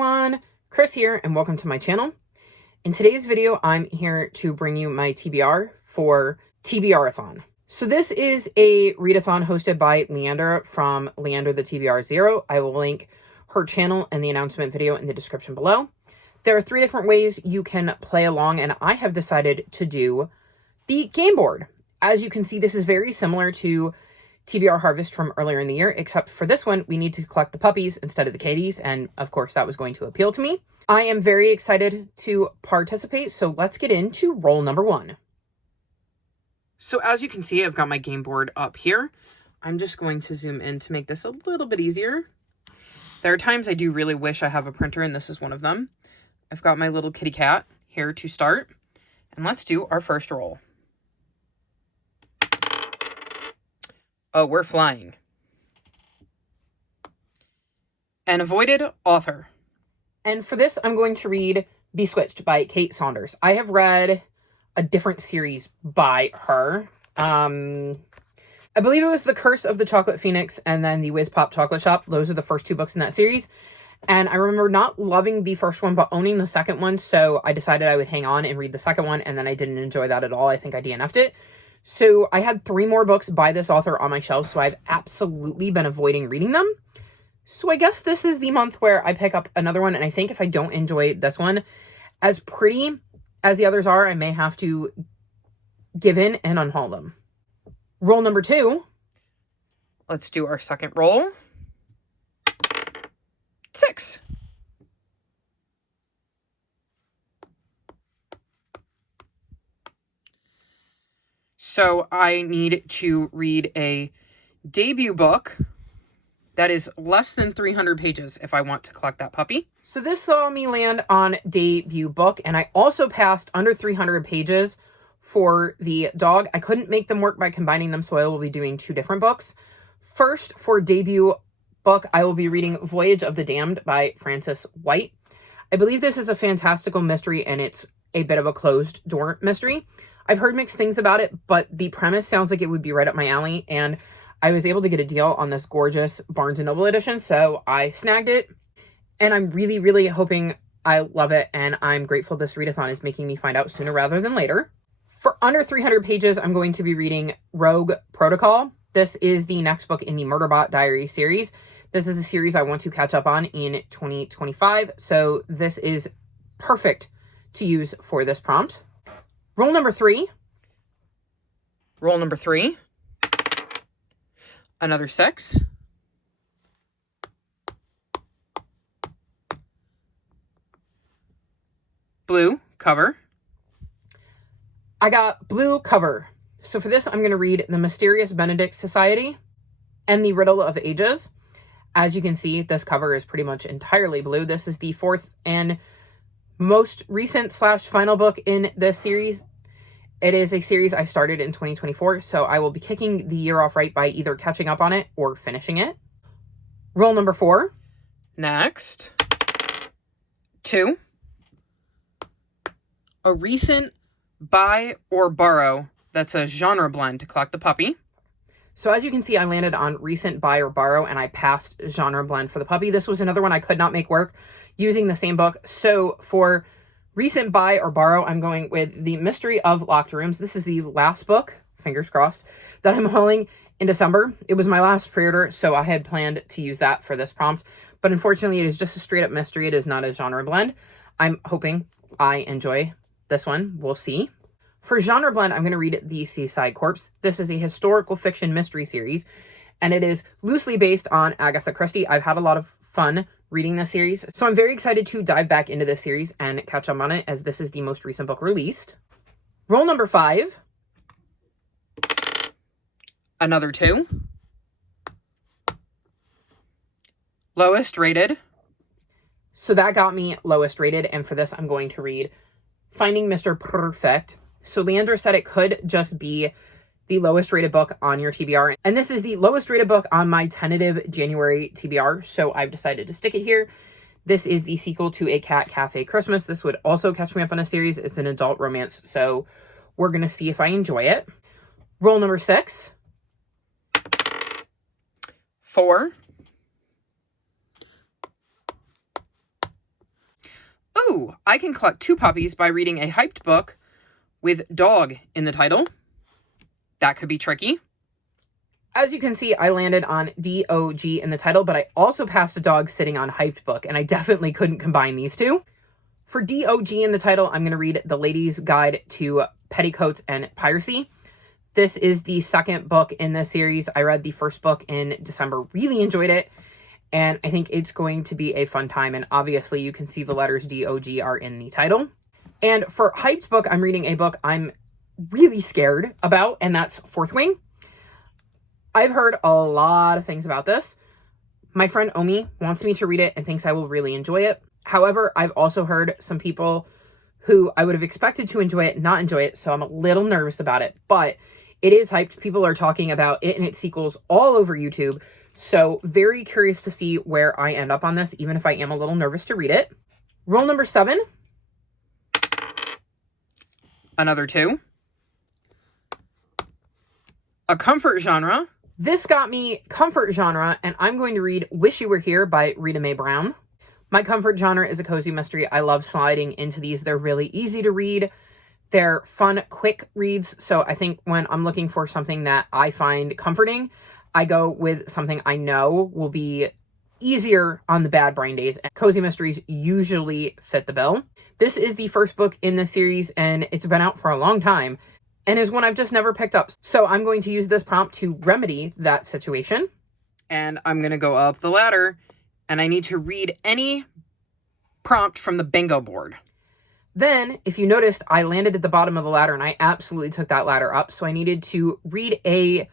everyone, Chris here and welcome to my channel. In today's video, I'm here to bring you my TBR for TBRathon. So this is a readathon hosted by Leandra from Leandra the TBR 0. I will link her channel and the announcement video in the description below. There are 3 different ways you can play along, and I have decided to do the game board. As you can see, this is very similar to TBR Harvest from earlier in the year, except for this one, we need to collect the puppies instead of the kitties, and of course that was going to appeal to me. I am very excited to participate, so let's get into roll number 1. So as you can see, I've got my game board up here. I'm just going to zoom in to make this a little bit easier. There are times I do really wish I have a printer, and this is one of them. I've got my little kitty cat here to start, and let's do our first roll. Oh, we're flying. An avoided author. And for this, I'm going to read Be Switched by Kate Saunders. I have read a different series by her. I believe it was The Curse of the Chocolate Phoenix and then The Whiz Pop Chocolate Shop. Those are the first 2 books in that series. And I remember not loving the first one, but owning the second one. So I decided I would hang on and read the second one. And then I didn't enjoy that at all. I think I DNF'd it. So I had 3 more books by this author on my shelf, so I've absolutely been avoiding reading them. So I guess this is the month where I pick up another one, and I think if I don't enjoy this one, as pretty as the others are, I may have to give in and unhaul them. Roll number 2. Let's do our second roll. 6. So I need to read a debut book that is less than 300 pages if I want to collect that puppy. So this saw me land on debut book, and I also passed under 300 pages for the dog. I couldn't make them work by combining them, so I will be doing 2 different books. First, for debut book, I will be reading Voyage of the Damned by Frances White. I believe this is a fantastical mystery, and it's a bit of a closed door mystery. I've heard mixed things about it, but the premise sounds like it would be right up my alley, and I was able to get a deal on this gorgeous Barnes & Noble edition, so I snagged it, and I'm really, really hoping I love it, and I'm grateful this readathon is making me find out sooner rather than later. For under 300 pages, I'm going to be reading Rogue Protocol. This is the next book in the Murderbot Diary series. This is a series I want to catch up on in 2025, so this is perfect to use for this prompt. Roll number 3. Roll number 3. Another 6. Blue cover. I got blue cover. So for this, I'm going to read The Mysterious Benedict Society and The Riddle of Ages. As you can see, this cover is pretty much entirely blue. This is the 4th and most recent / final book in this series. It is a series I started in 2024, so I will be kicking the year off right by either catching up on it or finishing it. Roll number 4. Next. 2. A recent buy or borrow that's a genre blend to collect the puppy. So as you can see, I landed on recent buy or borrow, and I passed genre blend for the puppy. This was another one I could not make work using the same book. So for recent buy or borrow, I'm going with The Mystery of Locked Rooms. This is the last book, fingers crossed, that I'm hauling in December. It was my last pre-order, so I had planned to use that for this prompt. But unfortunately, it is just a straight up mystery. It is not a genre blend. I'm hoping I enjoy this one. We'll see. For genre blend, I'm going to read The Seaside Corpse. This is a historical fiction mystery series, and it is loosely based on Agatha Christie. I've had a lot of fun reading this series, so I'm very excited to dive back into this series and catch up on it, as this is the most recent book released. Roll number 5. Another 2. Lowest rated. So that got me lowest rated, and for this I'm going to read Finding Mr. Perfect. So Leandra said it could just be the lowest rated book on your TBR. And this is the lowest rated book on my tentative January TBR. So I've decided to stick it here. This is the sequel to A Cat Cafe Christmas. This would also catch me up on a series. It's an adult romance. So we're going to see if I enjoy it. Roll number 6. 4. Ooh, I can collect 2 puppies by reading a hyped book with dog in the title. That could be tricky. As you can see, I landed on DOG in the title, but I also passed a dog sitting on hyped book, and I definitely couldn't combine these two. For DOG in the title, I'm going to read The Lady's Guide to Petticoats and Piracy. This is the second book in this series. I read the first book in December, really enjoyed it, and I think it's going to be a fun time, and obviously you can see the letters DOG are in the title. And for hyped book, I'm reading a book I'm really scared about, and that's Fourth Wing. I've heard a lot of things about this. My friend Omi wants me to read it and thinks I will really enjoy it. However, I've also heard some people who I would have expected to enjoy it not enjoy it, so I'm a little nervous about it. But it is hyped. People are talking about it and its sequels all over YouTube. So very curious to see where I end up on this, even if I am a little nervous to read it. Rule number 7. Another 2. A comfort genre. This got me comfort genre, and I'm going to read Wish You Were Here by Rita Mae Brown. My comfort genre is a cozy mystery. I love sliding into these. They're really easy to read. They're fun, quick reads. So I think when I'm looking for something that I find comforting, I go with something I know will be easier on the bad brain days. And cozy mysteries usually fit the bill. This is the first book in this series, and it's been out for a long time, and is one I've just never picked up. So I'm going to use this prompt to remedy that situation. And I'm going to go up the ladder, and I need to read any prompt from the bingo board. Then, if you noticed, I landed at the bottom of the ladder, and I absolutely took that ladder up. So I needed to read a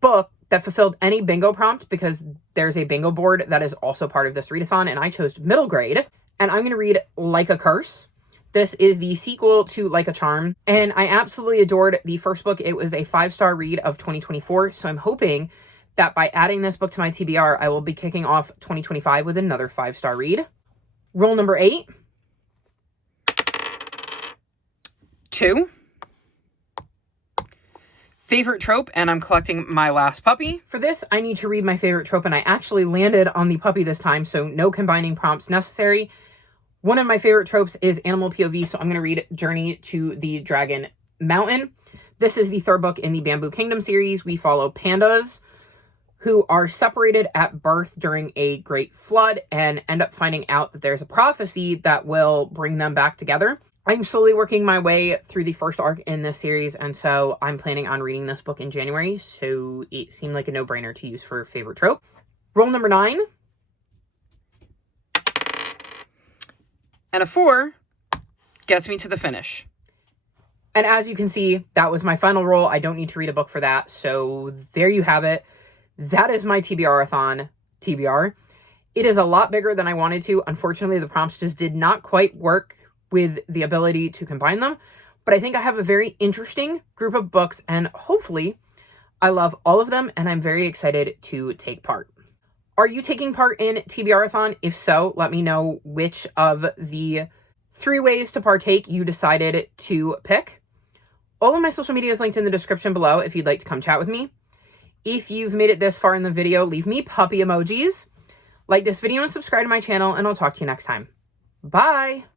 book that fulfilled any bingo prompt, because there's a bingo board that is also part of this readathon, and I chose middle grade. And I'm going to read Like a Curse. This is the sequel to Like a Charm, and I absolutely adored the first book. It was a 5-star read of 2024, so I'm hoping that by adding this book to my TBR, I will be kicking off 2025 with another 5-star read. Rule number 8. 2. Favorite trope, and I'm collecting my last puppy. For this, I need to read my favorite trope, and I actually landed on the puppy this time, so no combining prompts necessary. One of my favorite tropes is animal POV, so I'm going to read Journey to the Dragon Mountain. This is the 3rd book in the Bamboo Kingdom series. We follow pandas who are separated at birth during a great flood and end up finding out that there's a prophecy that will bring them back together. I'm slowly working my way through the first arc in this series, and so I'm planning on reading this book in January, so it seemed like a no-brainer to use for favorite trope. Rule number 9. And a 4 gets me to the finish. And as you can see, that was my final roll. I don't need to read a book for that. So there you have it. That is my TBRathon TBR. It is a lot bigger than I wanted to. Unfortunately, the prompts just did not quite work with the ability to combine them. But I think I have a very interesting group of books, and hopefully I love all of them, and I'm very excited to take part. Are you taking part in TBRathon? If so, let me know which of the 3 ways to partake you decided to pick. All of my social media is linked in the description below if you'd like to come chat with me. If you've made it this far in the video, leave me puppy emojis. Like this video and subscribe to my channel, and I'll talk to you next time. Bye!